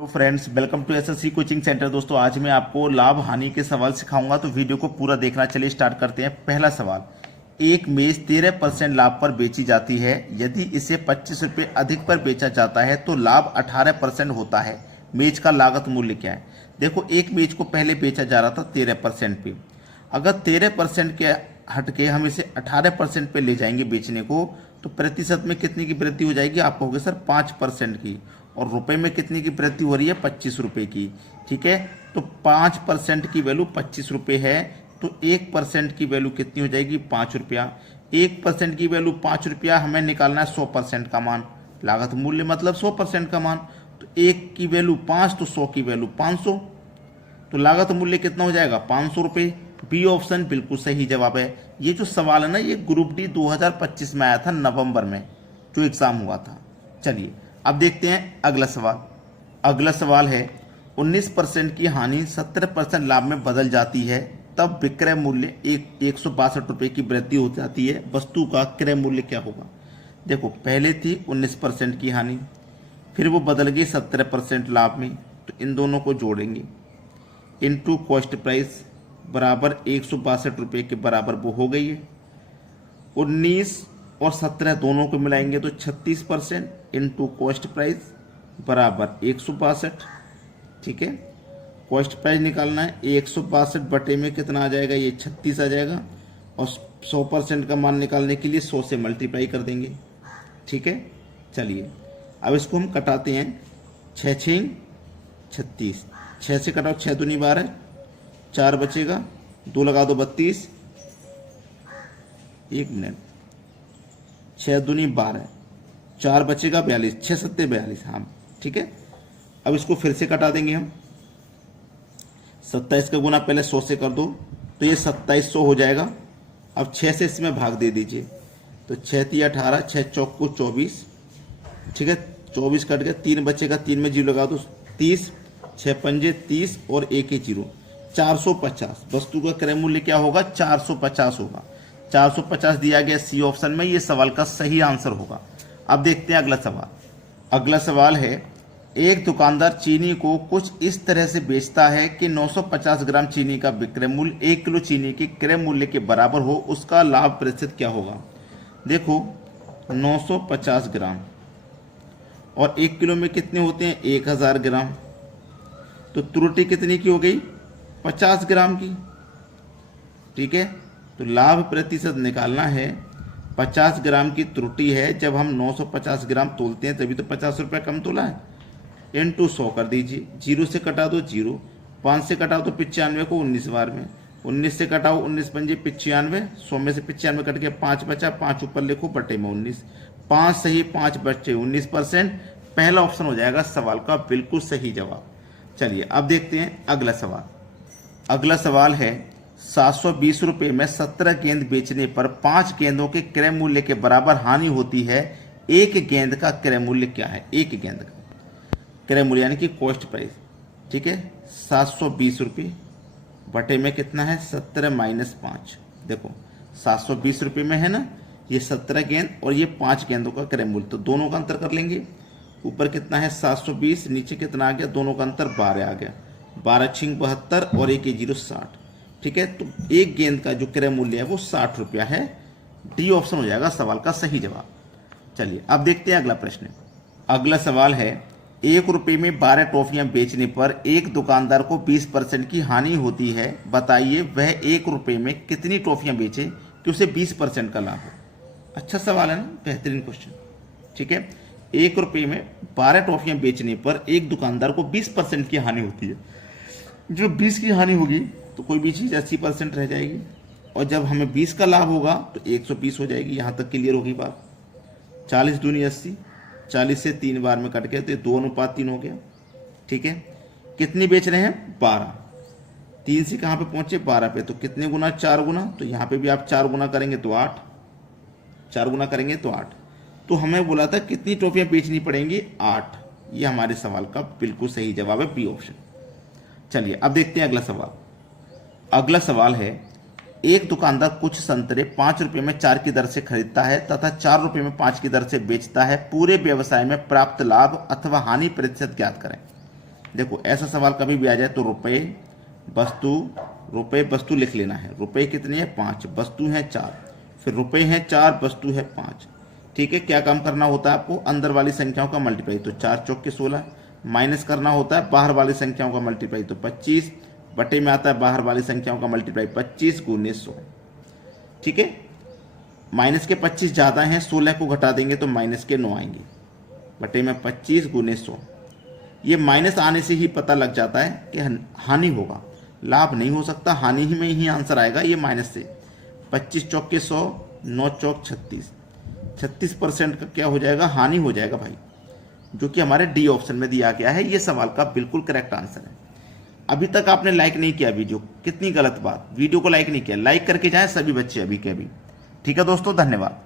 तो friends, welcome to SSC coaching centre. दोस्तों, आज मैं आपको लाभ हानि के सवाल सिखाऊंगा, तो वीडियो को पूरा देखना। चलिए स्टार्ट करते हैं। पहला सवाल, एक मेज 13% लाभ पर बेची जाती है। यदि इसे 25 रुपये अधिक पर बेचा जाता है तो लाभ 18% होता है। मेज का लागत मूल्य क्या है? देखो, एक मेज को पहले बेचा जा रहा था 13% पे। अगर 13% के हटके हम इसे 18% पे ले जाएंगे बेचने को, तो प्रतिशत में कितने की वृद्धि हो जाएगी? आप कहोगे सर 5% की। और रुपए में कितने की वृद्धि हो रही है? 25 रुपये की। ठीक है, तो 5% की वैल्यू 25 रुपये है, तो 1% की वैल्यू कितनी हो जाएगी? 5 रुपया। 1% की वैल्यू 5 रुपया, हमें निकालना है 100% का मान। लागत मूल्य मतलब 100% का मान। तो 1 की वैल्यू 5, तो 100 की वैल्यू 500, तो लागत मूल्य कितना हो जाएगा? 500 रुपये। बी ऑप्शन बिल्कुल सही जवाब है। ये जो सवाल है ना, ये ग्रुप डी 2025 में आया था, नवंबर में जो एग्जाम हुआ था। चलिए अब देखते हैं अगला सवाल। अगला सवाल है, 19% की हानि 17% लाभ में बदल जाती है, तब विक्रय मूल्य 162 रुपये की वृद्धि हो जाती है। वस्तु का क्रय मूल्य क्या होगा? देखो, पहले थी 19% की हानि, फिर वो बदल गई 17% लाभ में, तो इन दोनों को जोड़ेंगे, इनटू कॉस्ट प्राइस बराबर 162 रुपये के बराबर वो हो गई है। 19 और 17 दोनों को मिलाएंगे तो 36% इंटू कॉस्ट प्राइस बराबर 162। ठीक है, कॉस्ट प्राइस निकालना है, 162 बटे में कितना आ जाएगा? ये 36 आ जाएगा। और 100% का मान निकालने के लिए 100 से मल्टीप्लाई कर देंगे। ठीक है, चलिए अब इसको हम कटाते हैं। 6 6 36, 6 से कटाओ, 6 दूनी 12, 4 बचेगा, 2 लगा दो 32, 1 मिनट, 6 दूनी 12, 4 बचेगा 42, 6 सत्ते 42। हाँ ठीक है, अब इसको फिर से कटा देंगे हम। 27 का गुना पहले 100 से कर दो, तो ये 2700 हो जाएगा। अब 6 से इसमें भाग दे दीजिए, तो 6 3 18, 6 चौक को 24। ठीक है, 24 कट गया, 3 बचेगा, 3 में 0 लगा दो, 30, 6 पंजे 30 और 1 ही 0, 450। वस्तु का क्रय मूल्य क्या होगा? 450 होगा। 450 दिया गया सी ऑप्शन में, ये सवाल का सही आंसर होगा। अब देखते हैं अगला सवाल। अगला सवाल है, एक दुकानदार चीनी को कुछ इस तरह से बेचता है कि 950 ग्राम चीनी का विक्रय मूल्य 1 किलो चीनी के क्रय मूल्य के बराबर हो, उसका लाभ प्रतिशत क्या होगा? देखो, 950 ग्राम और 1 किलो में कितने होते हैं? 1000 ग्राम, तो त्रुटि कितनी की हो गई? 50 ग्राम की। ठीक है, तो लाभ प्रतिशत निकालना है। 50 ग्राम की त्रुटि है, जब हम 950 ग्राम तोलते हैं तभी तो 50 रुपये कम तोला है। इंटू 100 कर दीजिए, 0 से कटा दो 0, 5 से कटाओ तो 95 को 19 बार में, 19 से कटाओ 19 पंजे 95, 100 में से 95 कट के 5 बचा, 5 ऊपर लिखो बटे में 19, 5 सही 5 बचे 19%। पहला ऑप्शन हो जाएगा सवाल का बिल्कुल सही जवाब। चलिए अब देखते हैं अगला सवाल। अगला सवाल है, 720 रुपये में 17 गेंद बेचने पर 5 गेंदों के क्रय मूल्य के बराबर हानि होती है। एक गेंद का क्रय मूल्य क्या है? एक गेंद का क्रय मूल्य यानी कि कॉस्ट प्राइस। ठीक है, 720 रुपये बटे में कितना है? 17 माइनस 5। देखो, 720 रुपये में है ना, ये 17 गेंद और ये 5 गेंदों का क्रय मूल्य, तो दोनों का अंतर कर लेंगे। ऊपर कितना है? 720, नीचे कितना आ गया? दोनों का अंतर 12 आ गया, 12 छिंग 72 और 1 0 60। ठीक है, तो एक गेंद का जो क्रय मूल्य है वो 60 रुपया है। डी ऑप्शन हो जाएगा सवाल का सही जवाब। चलिए अब देखते हैं अगला प्रश्न। अगला सवाल है, 1 रुपये में 12 टॉफियां बेचने पर एक दुकानदार को 20% की हानि होती है। बताइए वह 1 रुपये में कितनी टॉफियां बेचे कि उसे 20% का लाभ हो? अच्छा सवाल है ना, बेहतरीन क्वेश्चन। ठीक है, 1 रुपये में 12 टॉफियां बेचने पर एक दुकानदार को 20% की हानि होती है। जो 20 की हानि होगी तो कोई भी चीज़ 80% रह जाएगी, और जब हमें 20 का लाभ होगा तो 120 हो जाएगी। यहाँ तक क्लियर होगी बात। 40 दूनी 80, 40 से 3 बार में कट गया तो 2:3 हो गया। ठीक है, कितनी बेच रहे हैं? 12। 3 से कहाँ पे पहुंचे? 12 पे, तो कितने गुना? 4 गुना। तो यहाँ पे भी आप 4 गुना करेंगे तो 8, 4 गुना करेंगे तो 8। तो हमें बोला था कितनी टॉफियां बेचनी पड़ेंगी? 8। ये हमारे सवाल का बिल्कुल सही जवाब है, बी ऑप्शन। चलिए अब देखते हैं अगला सवाल। अगला सवाल है, एक दुकानदार कुछ संतरे 5 रुपये में 4 की दर से खरीदता है तथा 4 रुपये में 5 की दर से बेचता है। पूरे व्यवसाय में प्राप्त लाभ अथवा हानि प्रतिशत ज्ञात करें। देखो ऐसा सवाल कभी भी आ जाए तो रुपए वस्तु लिख लेना है। रुपए कितने हैं 5, वस्तु हैं 4, फिर रुपए हैं 4, वस्तु है 5। ठीक है, क्या काम करना होता है आपको, अंदर वाली संख्याओं का मल्टीप्लाई, तो 4 चौक के 16, माइनस करना होता है बाहर वाली संख्याओं का मल्टीप्लाई, तो 25 बटे में आता है बाहर वाली संख्याओं का मल्टीप्लाई 25 गुने 100। ठीक है, माइनस के 25 ज़्यादा हैं, 16 को घटा देंगे तो माइनस के 9 आएंगे, बटे में 25 गुने 100। ये माइनस आने से ही पता लग जाता है कि हानि होगा, लाभ नहीं हो सकता, हानि ही में ही आंसर आएगा ये माइनस से। 25 चौक के 100, 9 चौक 36, 36% का क्या हो जाएगा, हानि हो जाएगा भाई, जो कि हमारे डी ऑप्शन में दिया गया है। ये सवाल का बिल्कुल करेक्ट आंसर है। अभी तक आपने लाइक नहीं किया वीडियो, कितनी गलत बात, वीडियो को लाइक नहीं किया, लाइक करके जाएं सभी बच्चे अभी के अभी। ठीक है दोस्तों, धन्यवाद।